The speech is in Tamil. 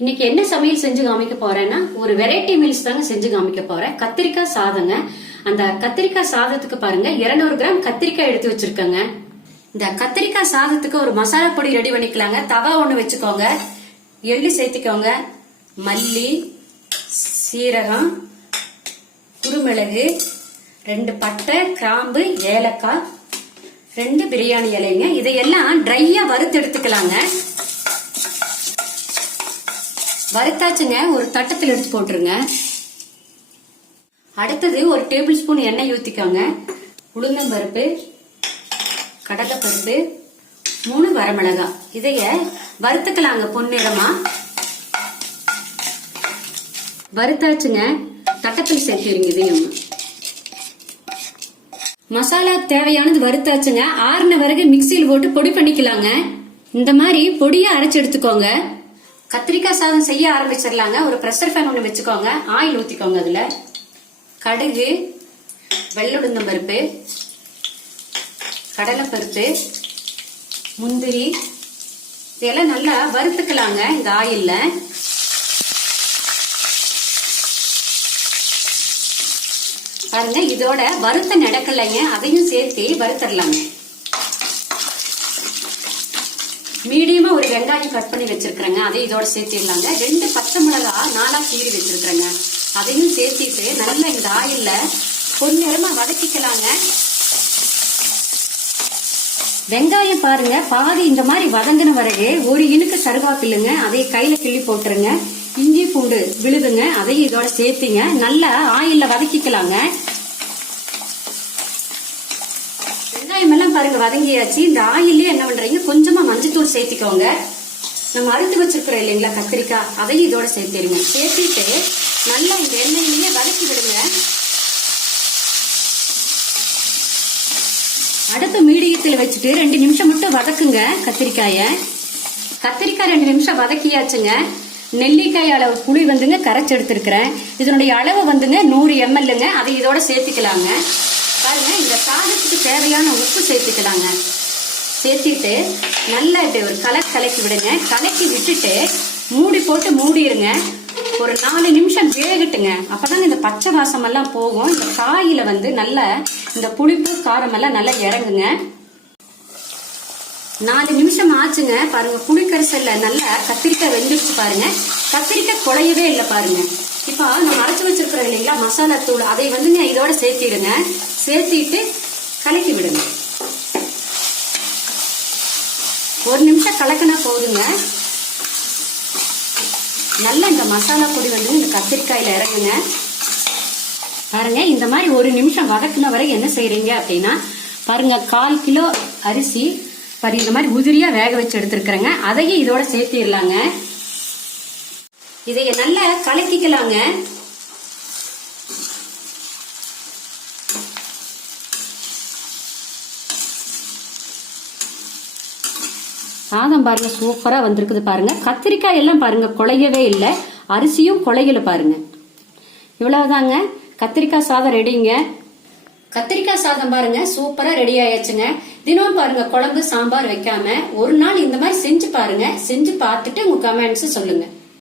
இன்னைக்கு என்ன சமையல் செஞ்சு காமிக்க போறேன்னா ஒரு வெரைட்டி மீல்ஸ் தாங்க செஞ்சு காமிக்க போறேன். கத்திரிக்காய் சாதங்க. அந்த கத்திரிக்காய் சாதத்துக்கு பாருங்க 200 கிராம் கத்திரிக்காய் எடுத்து வச்சிருக்கேங்க. இந்த கத்திரிக்காய் சாதத்துக்கு ஒரு மசாலா பொடி ரெடி பண்ணிக்கலாங்க. தவா ஒண்ணு வச்சுக்கோங்க, எள்ளு சேர்த்துக்கோங்க, மல்லி, சீரகம், குருமிளகு, 2 பட்டை, கிராம்பு, ஏலக்காய், 2 பிரியாணி இலைங்க. இதையெல்லாம் ட்ரையா வறுத்து எடுத்துக்கலாங்க. வறுத்தாச்சுங்க, ஒரு தட்டத்தில் எடுத்து போட்டுருங்க. அடுத்தது ஒரு டேபிள் ஸ்பூன் எண்ணெய் ஊத்திக்கோங்க. உளுந்தம்பருப்பு, கடலைப்பருப்பு, 3 வரமிளகாய், இதைய வறுத்துக்கலாங்க பொன்னிறமா. வறுத்தாச்சுங்க, தட்டத்தில் சேர்த்துருங்க. இதையும் மசாலா தேவையானது வறுத்தாச்சுங்க. ஆறுன பிறகு மிக்சியில் போட்டு பொடி பண்ணிக்கலாங்க. இந்த மாதிரி பொடியா அரைச்சு எடுத்துக்கோங்க. கத்திரிக்காய் சாதம் செய்ய ஆரம்பிச்சிடலாங்க. ஒரு பிரஷர் ஃபேன் ஒன்று வச்சுக்கோங்க. ஆயில் ஊற்றிக்கோங்க. அதில் கடுகு, வெள்ளுளுந்தம் பருப்பு, கடலைப்பருப்பு, முந்திரி, இதெல்லாம் நல்லா வறுத்துக்கலாங்க இந்த ஆயில்ல. பாருங்க, இதோட வறுத்த நடக்கலைங்க, அதையும் சேர்த்து வறுத்தரலாங்க. மீடியமா ஒரு வெங்காயம் கட் பண்ணி வச்சிருக்கிறேங்க, அதை இதோட சேர்த்திடலாங்க. 2 பச்சை மிளகாய் 4 கீறி வச்சிருக்கிறேங்க, அதையும் சேர்த்திட்டு நல்லா இந்த ஆயில்ல பொன்னிறமா வதக்கிக்கலாங்க. வெங்காயம் பாருங்க பாதி இந்த மாதிரி வதங்கின பிறகு ஒரு இனுக்கு கருவேப்பிலைங்க, அதை கையில கிள்ளி போட்டுருங்க. இஞ்சி பூண்டு விழுதுங்க, அதையும் இதோட சேர்த்திங்க நல்லா ஆயில்ல வதக்கிக்கலாங்க. வெங்காயம் எல்லாம் பாருங்க வதங்கியாச்சு. இந்த ஆயிலே என்ன பண்றீங்க, கொஞ்சமா மஞ்சத்தூள் சேர்த்திக்கோங்க. நம்ம அறுத்து வச்சிருக்கிறோம் இல்லைங்களா கத்திரிக்காய், அதையும் இதோட சேர்த்திருங்க. சேர்த்திட்டு நல்லா இந்த எண்ணெயிலேயே வதக்கி விடுங்க. அடுத்து மீடியத்தில் வச்சுட்டு 2 நிமிஷம் மட்டும் வதக்குங்க கத்திரிக்காய. கத்திரிக்காய் 2 நிமிஷம் வதக்கியாச்சுங்க. நெல்லிக்காய் அளவு புளி வந்துங்க கரைச்சி எடுத்துருக்கிறேன். இதனுடைய அளவு வந்துங்க 100 mlங்க, அதை இதோட சேர்த்துக்கலாங்க. பாருங்க, இந்த சாதத்துக்கு தேவையான உப்பு சேர்த்துக்கலாங்க. சேர்த்திட்டு நல்லா இப்படி ஒரு கலக்கி விடுங்க. கலக்கி விட்டுட்டு மூடி போட்டு மூடிடுங்க. ஒரு 4 நிமிஷம் வேகட்டுங்க. அப்பதாங்க இந்த பச்சை வாசம் எல்லாம் போகும். இந்த காயில வந்து நல்ல இந்த புளிப்பு காரம் எல்லாம் நல்லா இறங்குங்க. 4 நிமிஷம் ஆச்சுங்க. பாருங்க, புளிக்கரிசல்ல நல்லா கத்திரிக்காய் வெந்துருச்சு பாருங்க. கத்திரிக்காய் குழையவே இல்லை பாருங்க. இப்ப நம்ம அரைச்சு வச்சிருக்கிறோம் இல்லைங்களா மசாலா தூள், அதை வந்துங்க இதோட சேர்த்திடுங்க. சேர்த்திட்டு கலக்கி விடுங்க. 1 நிமிஷம் கலக்கினா போதுங்க. நல்லா இந்த மசாலா பொடி வந்து இந்த கத்திரிக்காயில இறங்குங்க. பாருங்க, இந்த மாதிரி 1 நிமிஷம் வதக்குன வரை என்ன செய்யறீங்க அப்படின்னா, பாருங்க 1/4 கிலோ அரிசி பாரு இந்த மாதிரி உதிரியா வேக வச்சு எடுத்துருக்கிறேங்க, அதையும் இதோட சேர்த்திடலாங்க. இதைய நல்லா கலக்கிக்கலாங்க. சாதம் பாருங்க சூப்பரா வந்திருக்குது பாருங்க. கத்திரிக்காய் எல்லாம் பாருங்க குழையவே இல்லை, அரிசியும் குழையல பாருங்க. இவ்வளவுதாங்க, கத்திரிக்காய் சாதம் ரெடிங்க. கத்திரிக்காய் சாதம் பாருங்க சூப்பரா ரெடி ஆயாச்சுங்க. தினம் பாருங்க குழம்பு சாம்பார் வைக்காம ஒரு நாள் இந்த மாதிரி செஞ்சு பாருங்க. செஞ்சு பார்த்துட்டு உங்க கமெண்ட்ஸ் சொல்லுங்க.